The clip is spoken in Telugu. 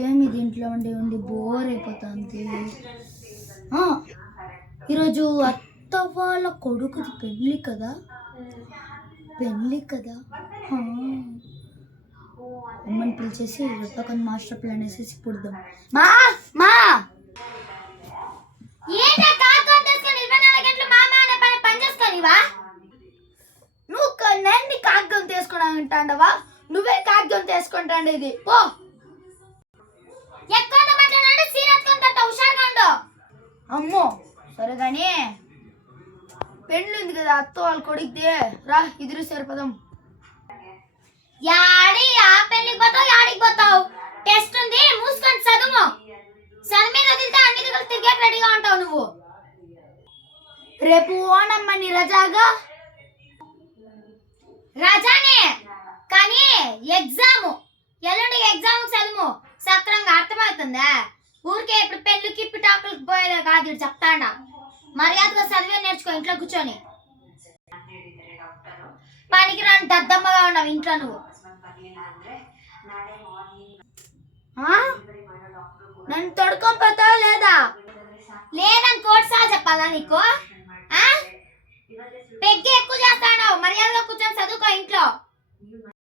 ఏమి దీంట్లో ఉండి ఉండి బోర్ అయిపోతుంది. ఈరోజు అత్త వాళ్ళ కొడుకుది పెళ్ళి కదా. అమ్మని పిలిచేసి రొట్టెకొని మాస్టర్ ప్లాన్ వేసేసి పుడదాం. మా మా నువ్వు నేను కాగ్యం తీసుకున్నావు అంటావా? నువ్వే కాగ్యం తీసుకుంటాండి. ఇది పో అమ్మో. సరే కానీ పెళ్ళి ఉంది కదా అత్త వాళ్ళ కొడుకుది, రా ఇద్దరు సరిపదాం. యాడి ఆ పెళ్ళికి పోతావు, యాడికి పోతావు? టెస్ట్ ఉంది, మూసుకొని చదువు. చదువు మీద వదిలితే అన్ని దగ్గర తిరిగే రెడీగా ఉంటావు నువ్వు. రేపు ఓనమ్మ నీ రజాగా. రజానే కానీ ఎగ్జామ్ ఎల్లుండి ఎగ్జామ్ చదువు సక్రంగా. అర్థమవుతుందా? ఊరికే ఇప్పుడు పెళ్ళికి పిటాకులకు పోయేదా కాదు. ఇటు చెప్తాడా మర్యాదగా చదివే నేర్చుకో. ఇంట్లో కూర్చొని పనికిరాని దద్దమ్మగా ఉన్నావు ఇంట్లో నువ్వు. నన్ను తొడుకొని పోతావా లేదా? లేదని కోటిసార్లు చెప్పాలా నీకు? పెగ్గి ఎక్కువ చేస్తాడు. మర్యాదగా కూర్చొని చదువుకో ఇంట్లో.